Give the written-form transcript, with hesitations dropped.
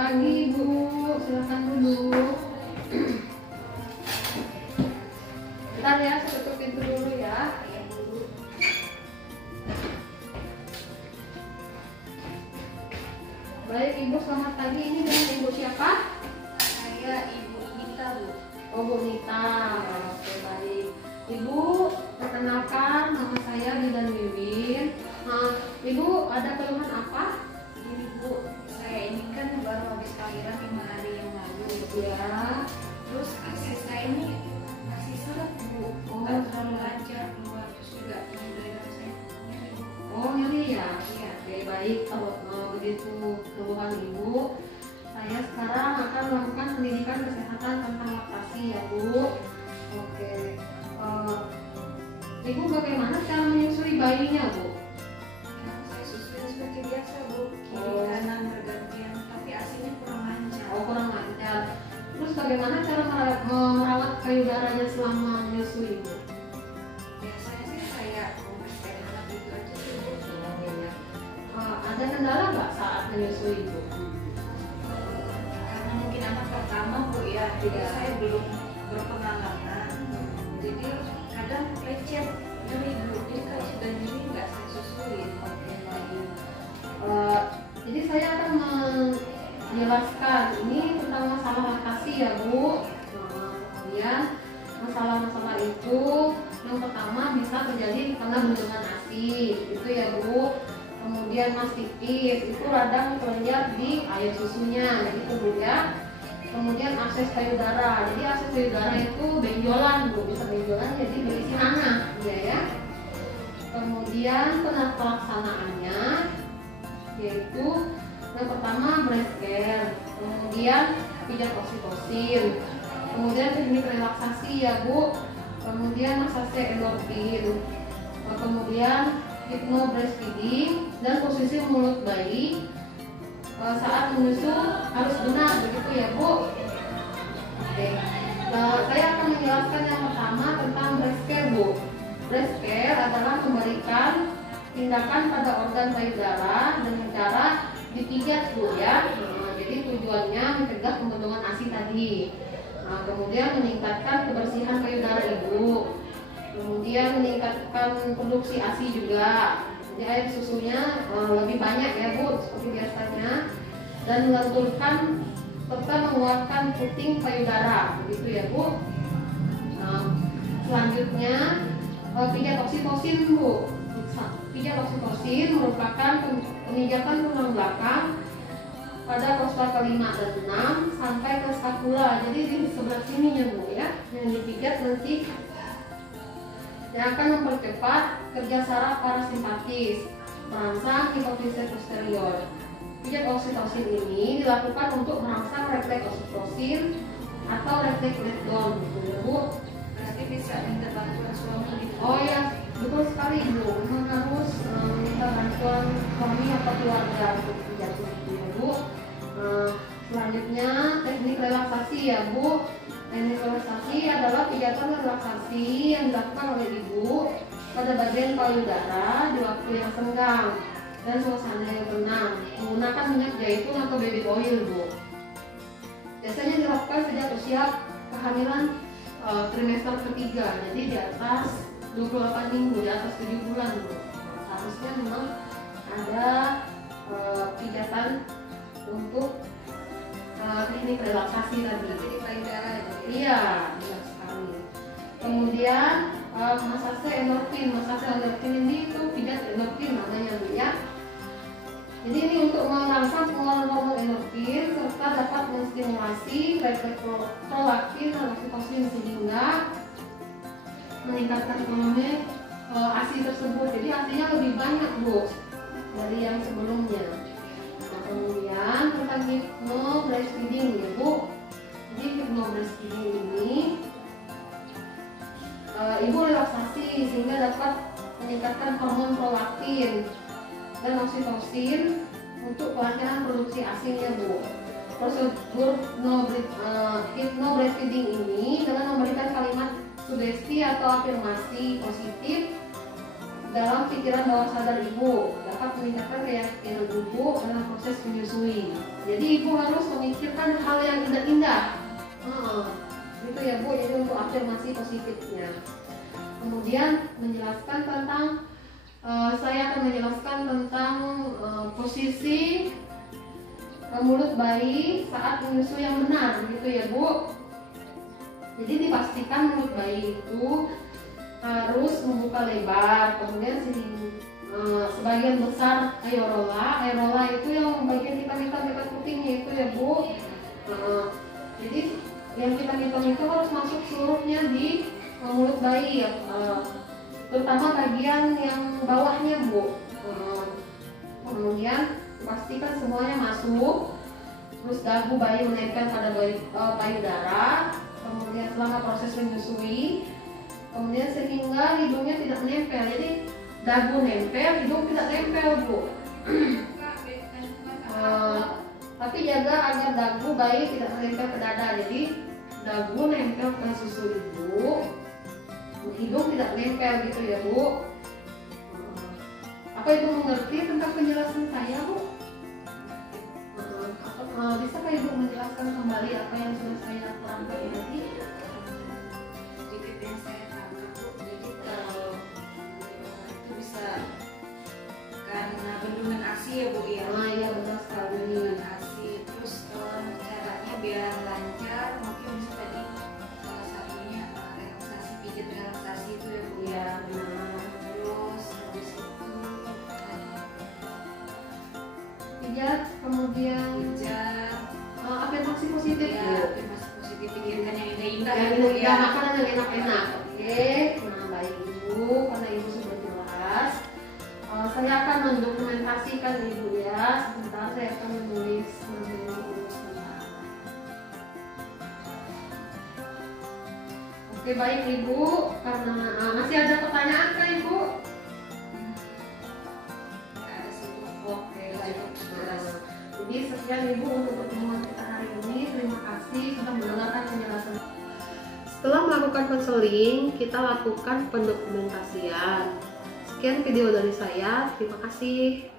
pagi Bu, silakan duduk. Bentar ya, saya tutup pintu dulu ya. Baik Ibu, selamat pagi. Ini dengan Ibu siapa? Saya Ibu Nita, Bu. Oh Bu Nita. Oke baik. Ibu, perkenalkan nama saya Bidan Wiwin. Nah, Ibu ada keluhan apa? Ini Bu, saya ini kan baru habis lahiran 5 hari yang lalu. Ya. Terus akses saya ini masih seret, Bu. Nggak terlalu lancar keluar. Terus juga ini dari saya nyeri. Oh nyeri ya? Iya. Oke baik, kalau begitu keluhan Ibu, saya sekarang akan melakukan pendidikan kesehatan tentang laktasi ya Bu. Oke, Ibu bagaimana cara menyusui bayinya Bu? Nah, saya susuin seperti biasa, Bu. Kiri Oh. kanan bergantian, tapi asinya kurang lancar. Oh kurang lancar. Terus bagaimana cara merawat payudaranya selama menyusui Bu? Biasanya sih saya memastikan anak itu aja sih, Bu. Ada kendala nggak saat menyusui Bu? Karena mungkin anak pertama, Bu, ya. Jadi Iya. saya belum berpengalaman. Jadi kadang lecet nyeri, Bu. Jadi kalau sudah nyeri nggak saya susuin. Oke baik. Jadi saya akan menjelaskan ini tentang masalah laktasi ya Bu. Kemudian masalah-masalah itu yang pertama bisa terjadi karena bendungan ASI itu ya Bu. Kemudian mastitis itu radang terlihat di air susunya, jadi itu Bu ya. Kemudian akses payudara, jadi akses payudara itu benjolan Bu, bisa benjolan jadi berisi nanah ya. Kemudian pelaksanaannya yaitu yang pertama breast care, kemudian pijat oksitosin, kemudian teknik relaksasi ya Bu, kemudian massage endorfin, kemudian hypno breastfeeding dan posisi mulut bayi saat menyusu harus benar begitu ya Bu. Oke. Saya akan menjelaskan yang pertama tentang breast care Bu. Breast care adalah memberikan tindakan pada organ payudara dengan cara dipijat Bu ya. Jadi tujuannya mencegah pembentukan ASI tadi. Kemudian meningkatkan kebersihan payudara ibu. Kemudian meningkatkan produksi ASI juga. Jadi air susunya lebih banyak ya Bu seperti biasanya. Dan melenturkan serta mengeluarkan puting payudara begitu ya Bu. Selanjutnya pijat oksitosin Bu. Pijat oksitosin merupakan pemijatan tulang belakang pada prostat kelima dan 6 sampai ke skapula. Jadi di sebelah sininya Bu ya, yang dipijat nanti yang akan mempercepat kerja saraf parasimpatis, merangsang hipofisis posterior. Pijat oksitosin ini dilakukan untuk merangsang refleks oksitosin atau refleks letdown, Bu. Berarti bisa minta bantuan suami gitu. Oh ya, betul sekali Ibu. Memang harus minta bantuan suami atau keluarga untuk pijat itu ya Bu. Selanjutnya teknik relaksasi ya Bu. Teknik relaksasi adalah pijatan relaksasi yang dilakukan oleh ibu pada bagian payudara di waktu yang senggang dan suasana yang tenang menggunakan minyak zaitun atau baby oil Bu. Biasanya dilakukan sejak usia kehamilan trimester ketiga, jadi di atas 28 minggu, di atas 7 bulan Bu. Seharusnya memang ada pijatan untuk teknik relaksasi tadi. Jadi payudara itu. Iya, benar sekali. Kemudian massage endorfin. Massage endorfin ini itu pijat endorfin namanya Bu ya. Jadi ini untuk merangsang pengeluaran hormon endorfin serta dapat menstimulasi refleks prolaktin dan oksitosin sehingga meningkatkan volume ASI tersebut. Jadi ASInya lebih banyak Bu dari yang sebelumnya. Nah, kemudian tentang hypno breastfeeding ya Bu. Jadi hypno breastfeeding ini ibu relaksasi sehingga dapat meningkatkan hormon prolaktin dan oksitosin untuk kelancaran produksi ASI-nya Bu. Prosedur hypno breastfeeding ini dengan memberikan kalimat sugesti atau afirmasi positif dalam pikiran bawah sadar ibu dapat meningkatkan keyakinan ibu dalam proses menyusui. Jadi Jadi ibu harus memikirkan hal yang indah-indah. Gitu ya Bu, jadi untuk afirmasi positifnya. Kemudian menjelaskan tentang saya akan menjelaskan tentang posisi mulut bayi saat menyusui yang benar, gitu ya Bu. Jadi dipastikan mulut bayi itu harus membuka lebar, kemudian sebagian besar aerola itu yang bagian hitam-hitam dekat kupingnya itu ya Bu. Jadi yang hitam-hitam itu harus masuk seluruhnya di mulut bayi ya, terutama bagian yang bawahnya Bu. Kemudian pastikan semuanya masuk, terus dagu bayi menempel pada payudara, kemudian selama proses menyusui, kemudian sehingga hidungnya tidak menempel. Jadi dagu nempel, hidung tidak nempel Bu. Tapi jaga agar dagu bayi tidak menempel ke dada. Jadi dagu nempel ke susu ibu, hidung tidak nempel gitu ya Bu. Apa ibu mengerti tentang penjelasan saya Bu? Bisakah ibu menjelaskan kembali apa yang sudah saya terangkan tadi? Sedikit yang saya tangkap Bu, jadi kalau itu bisa karena bendungan ASI ya Bu ya. Iya betul sekali. Bendungan ASI, terus caranya biar lancar mungkin bisa tadi salah satunya relaksasi, pijat relaksasi itu ya Bu ya. Terus habis itu Pijat, kemudian pijat, afirmasi positif ya, Bu. afirmasi positif, pikirkan yang indah-indah Yang ya Bu indah, ya. makanan yang enak-enak. Oke, nah baik ibu, karena ibu sudah jelas, saya akan mendokumentasikan ibu ya. Sebentar saya akan menulis nama ibu sebentar. Oke baik ibu, karena masih ada pertanyaan kan ibu? Ada satu. Oke baik. Jadi sekian ibu untuk pertemuan kita hari ini. Terima kasih sudah mendengarkan penjelasan. Setelah melakukan konseling, kita lakukan pendokumentasian. Sekian video dari saya. Terima kasih.